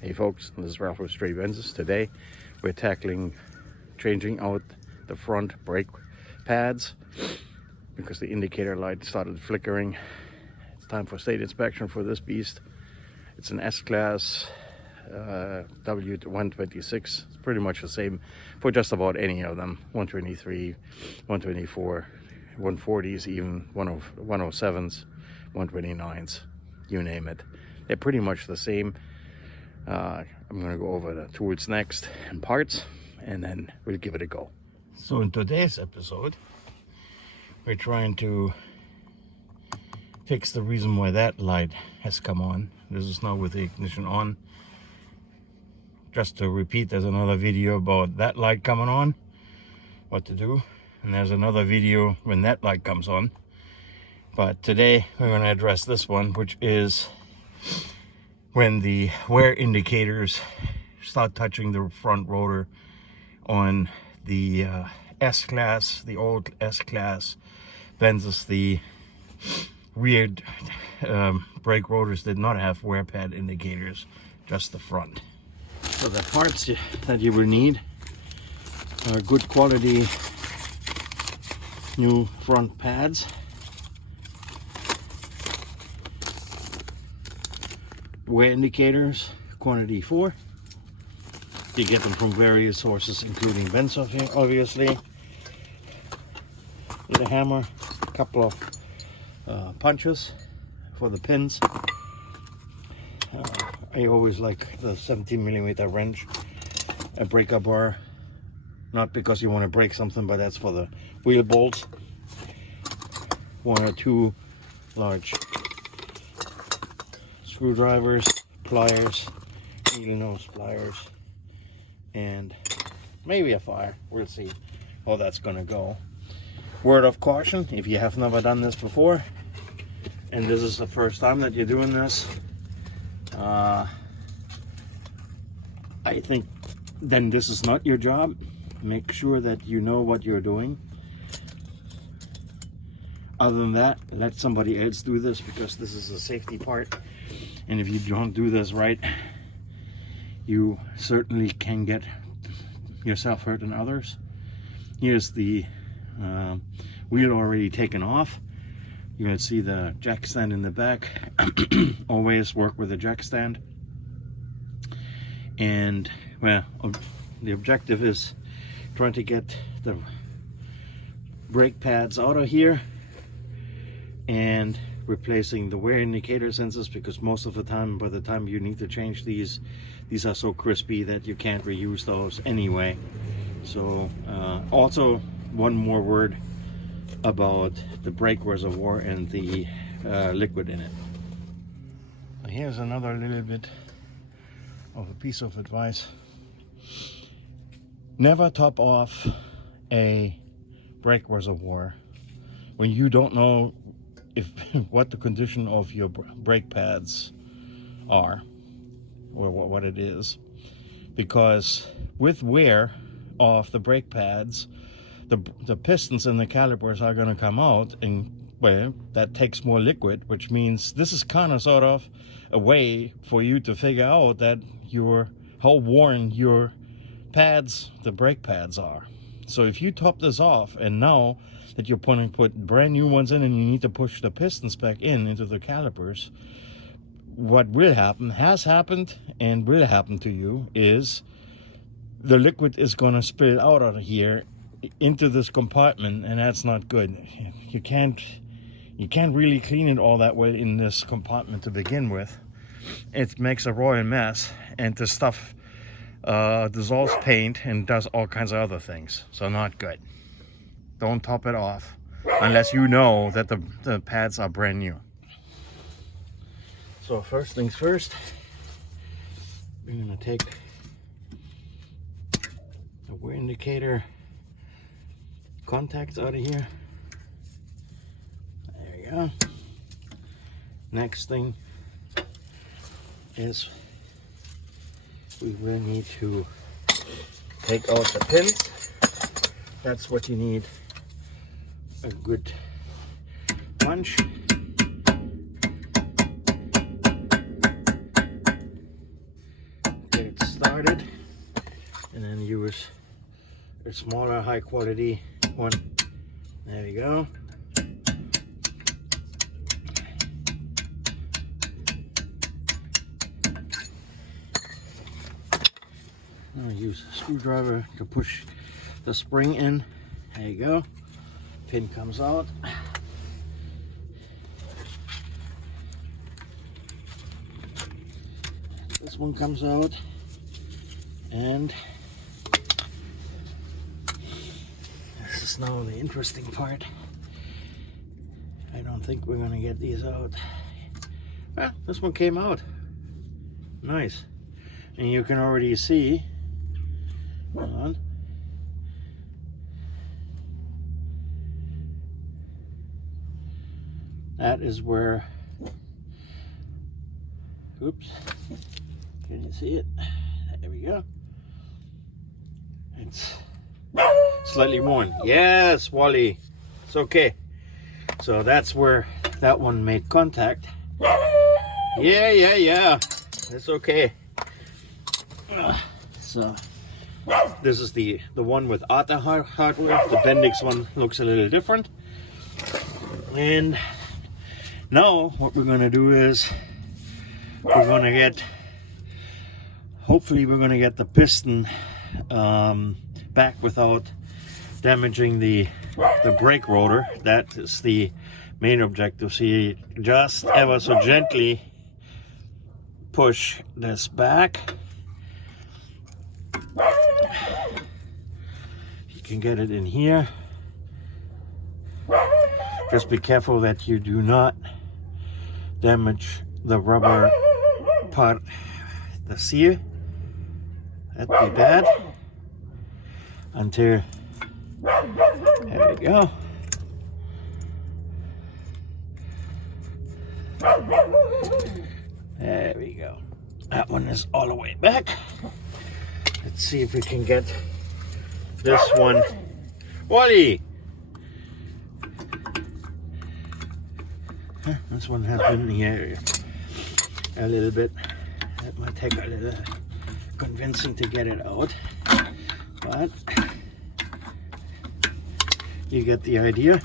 Hey folks, this is R107 Benzes. Today we're tackling changing out the front brake pads because the indicator light started flickering. It's time for state inspection for this beast. It's an S-Class W126. It's pretty much the same for just about any of them. 123, 124, 140s, even 107s, 129s, you name it. They're pretty much the same. I'm going to go over the tools next and parts, and then we'll give it a go. So in today's episode, we're trying to fix the reason why that light has come on. This is now with the ignition on. Just to repeat, there's another video about that light coming on, what to do, and there's another video when that light comes on. But today we're going to address this one, which is when the wear indicators start touching the front rotor on the S-Class, the old S-Class Benzes. The weird brake rotors did not have wear pad indicators, just the front. So the parts that you will need are good quality new front pads. Wear indicators, quantity 4. You get them from various sources, including Benz, obviously. With a hammer, a couple of punches for the pins. I always like the 17mm wrench, a breaker bar. Not because you want to break something, but that's for the wheel bolts. 1 or 2 large screwdrivers, pliers, needle nose pliers, and maybe a file. We'll see how that's gonna go. Word of caution, if you have never done this before and this is the first time that you're doing this, I think then this is not your job. Make sure that you know what you're doing. Other than that, let somebody else do this, because this is a safety part. And if you don't do this right, you certainly can get yourself hurt and others. Here's the wheel already taken off. You can see the jack stand in the back. Always work with a jack stand. And well, the objective is trying to get the brake pads out of here and replacing the wear indicator sensors, because most of the time, by the time you need to change these are so crispy that you can't reuse those anyway. So also one more word about the brake reservoir and the liquid in it. Here's another little bit of a piece of advice. Never top off a brake reservoir when you don't know what the condition of your brake pads are, or what it is, because with wear of the brake pads, the pistons and the calipers are going to come out, and well, that takes more liquid, which means this is kind of sort of a way for you to figure out that how worn your pads, the brake pads, are. So if you top this off, and now that you're put brand new ones in and you need to push the pistons back into the calipers, what will happen, has happened and will happen to you, is the liquid is going to spill out of here into this compartment, and that's not good. You can't really clean it all that well in this compartment to begin with. It makes a royal mess, and the stuff dissolves paint and does all kinds of other things. So not good. Don't top it off unless you know that the pads are brand new. So first things first, we're going to take the wear indicator contacts out of here. There you go. Next thing is we will need to take out the pins. That's what you need, a good punch. started, and then use a smaller, high quality one. There we go. I'll use a screwdriver to push the spring in. There you go. Pin comes out. This one comes out, and this is now the interesting part. I don't think we're gonna get these out. Well, this one came out. Nice. And you can already see, hold on. That is where, oops, can you see it? There we go. It's slightly worn. Yes, Wally, it's okay. So that's where that one made contact. Yeah, it's okay. So this is the one with Ata hardware. The Bendix one looks a little different. And now what we're going to do is we're going to get, hopefully we're going to get the piston back without damaging the brake rotor. That is the main objective. So you just ever so gently push this back. You can get it in here. Just be careful that you do not damage the rubber part, the seal. That'd be bad. Until, there we go. There we go. That one is all the way back. Let's see if we can get this one. Wally! This one has been here a little bit. It might take a little convincing to get it out, but you get the idea.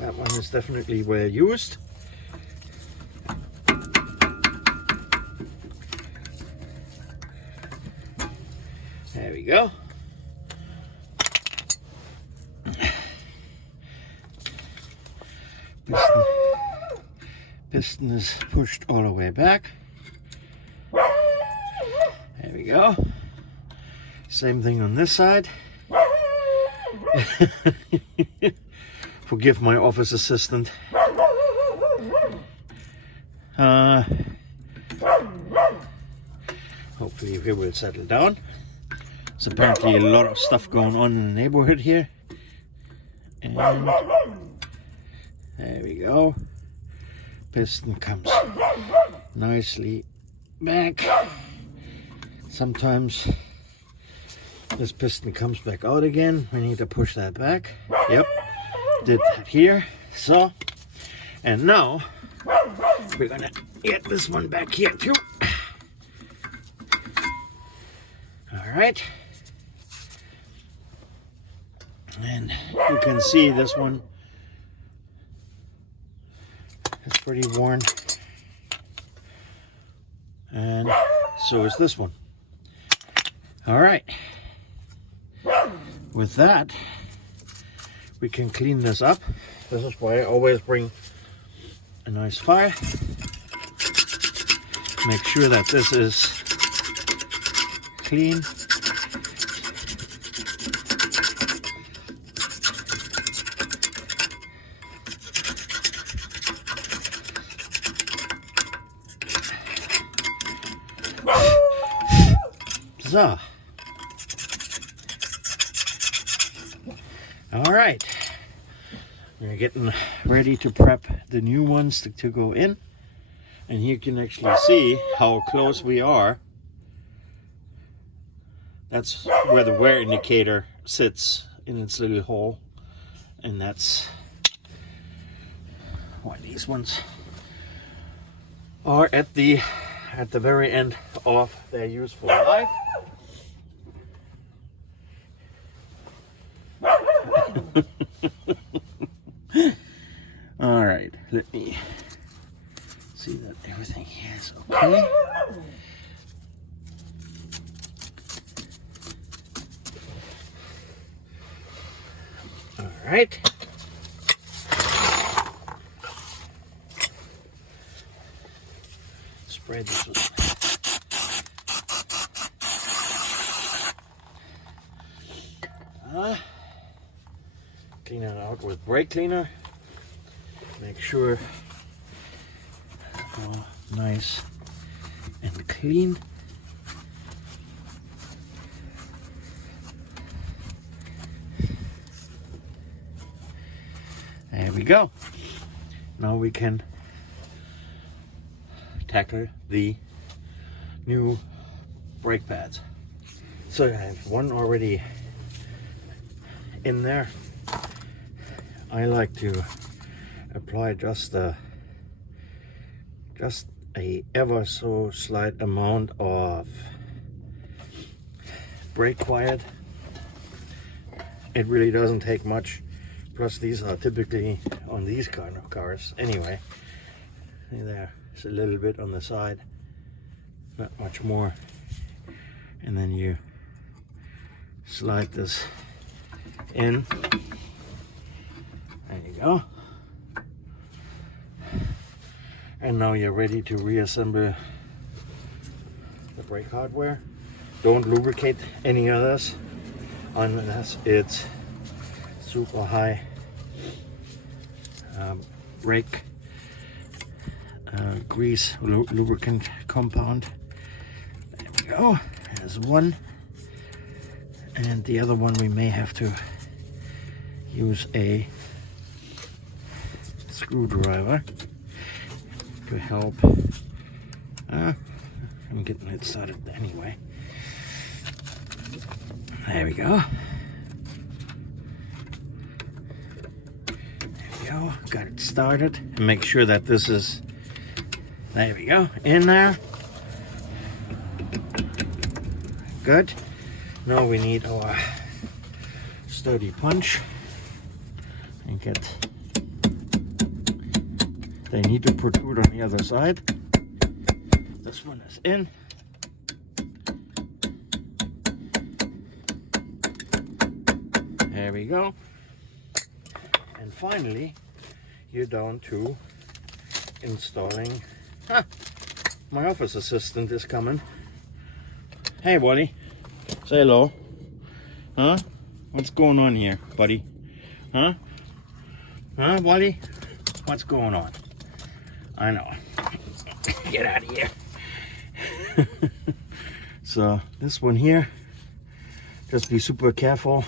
That one is definitely well used. There we go. Piston is pushed all the way back. There we go. Same thing on this side. Forgive my office assistant. Hopefully it will settle down. There's apparently a lot of stuff going on in the neighborhood here. And there we go. Piston comes nicely back. Sometimes this piston comes back out again. We need to push that back. Yep, did that here. So, and now we're gonna get this one back here too. All right. And you can see this one is pretty worn, and so is this one. All right, with that we can clean this up. This is why I always bring a nice file. Make sure that this is clean. So, all right, we're getting ready to prep the new ones to go in, and here you can actually see how close we are. That's where the wear indicator sits in its little hole, and that's why these ones are at the very end of their useful life. All right, let me see that everything here is okay. All right. Spray this one. Clean it out with brake cleaner. Make sure all nice and clean. There we go. Now we can tackle the new brake pads. So I have one already in there. I like to apply just a ever so slight amount of brake quiet. It really doesn't take much. Plus these are typically on these kind of cars anyway. There's a little bit on the side, not much more. And then you slide this in. There you go. And now you're ready to reassemble the brake hardware. Don't lubricate any others unless it's super high brake grease lubricant compound. There we go. There's one. And the other one we may have to use a screwdriver to help. I'm getting it started anyway. There we go. There we go. Got it started. Make sure that this is, there we go, in there. Good. Now we need our sturdy punch and get, they need to protrude on the other side. This one is in. There we go. And finally, you're down to installing. My office assistant is coming. Hey, buddy. Say hello. Huh? What's going on here, buddy? Huh? Huh, buddy? What's going on? I know. Get out of here. So, this one here, just be super careful.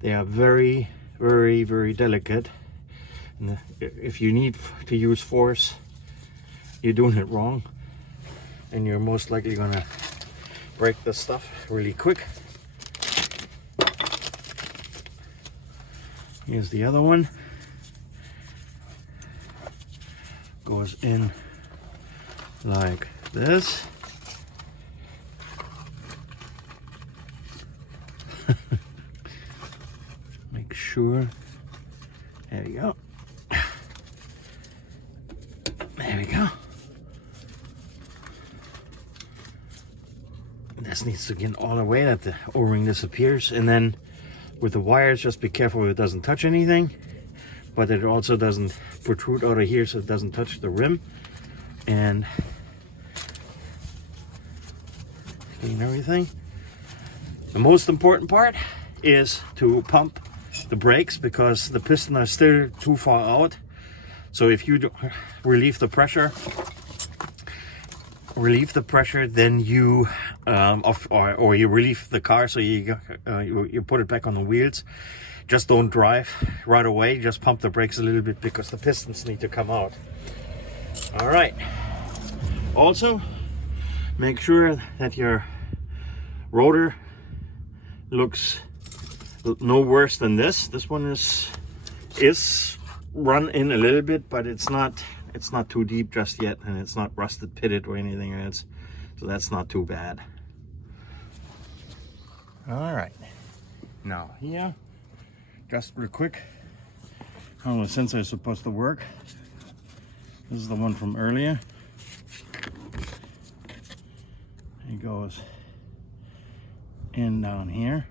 They are very, very, very delicate. And if you need to use force, you're doing it wrong. And you're most likely gonna break this stuff really quick. Here's the other one. Goes in like this. Make sure. There we go. There we go. This needs to get all the way that the O-ring disappears, and then with the wires, just be careful it doesn't touch anything, but it also doesn't protrude out of here, so it doesn't touch the rim. And clean everything. The most important part is to pump the brakes, because the piston are still too far out. So if you relieve the pressure, then you or you relieve the car, so you put it back on the wheels. Just don't drive right away. Just pump the brakes a little bit, because the pistons need to come out. All right. Also, make sure that your rotor looks no worse than this. This one is run in a little bit, but it's not it's not too deep just yet, and it's not rusted pitted or anything else, so that's not too bad. All right, now here, just real quick, how the sensor is supposed to work. This is the one from earlier. It goes in down here.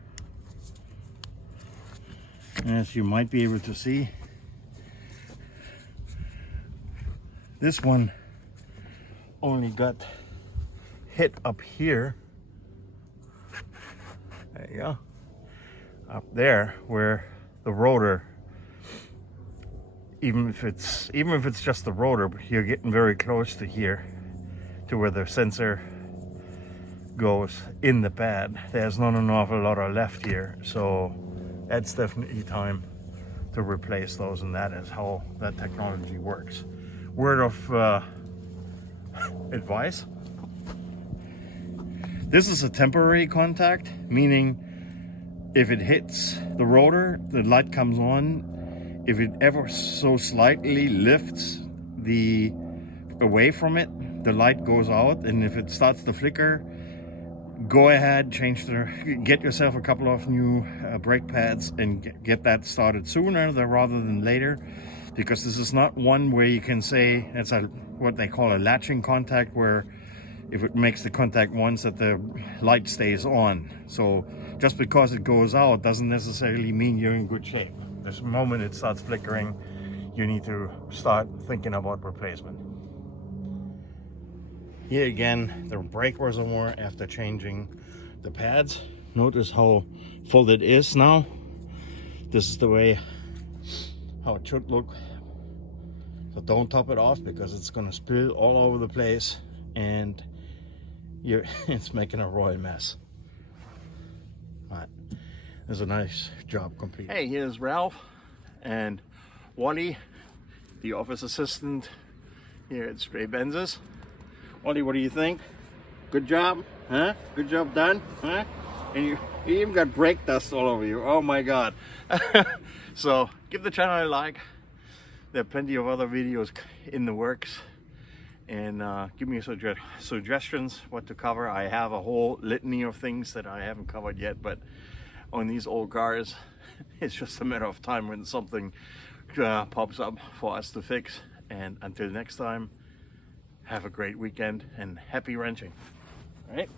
As you might be able to see, this one only got hit up here. There you go. Up there where the rotor, even if it's just the rotor, you're getting very close to here, to where the sensor goes in the pad. There's not an awful lot of left here, so that's definitely time to replace those, and that is how that technology works. Word of advice: this is a temporary contact, meaning if it hits the rotor, the light comes on. If it ever so slightly lifts away from it, the light goes out, and if it starts to flicker, go ahead, get yourself a couple of new brake pads and get that started sooner rather than later, because this is not one where you can say it's what they call a latching contact, where if it makes the contact once that the light stays on. So just because it goes out doesn't necessarily mean you're in good shape. The moment it starts flickering, you need to start thinking about replacement. Here again, the brake reservoir after changing the pads. Notice how full it is now. This is the way how it should look. So don't top it off, because it's gonna spill all over the place and it's making a royal mess. All right, there's a nice job complete. Hey, here's Ralph and Wally, the office assistant here at Stray Benzes. Wally, what do you think? Good job, huh? Good job done, huh? And you even got brake dust all over you. Oh my God. So give the channel a like. There are plenty of other videos in the works, and give me suggestions what to cover. I have a whole litany of things that I haven't covered yet, but on these old cars, it's just a matter of time when something pops up for us to fix. And until next time, have a great weekend and happy wrenching. All right?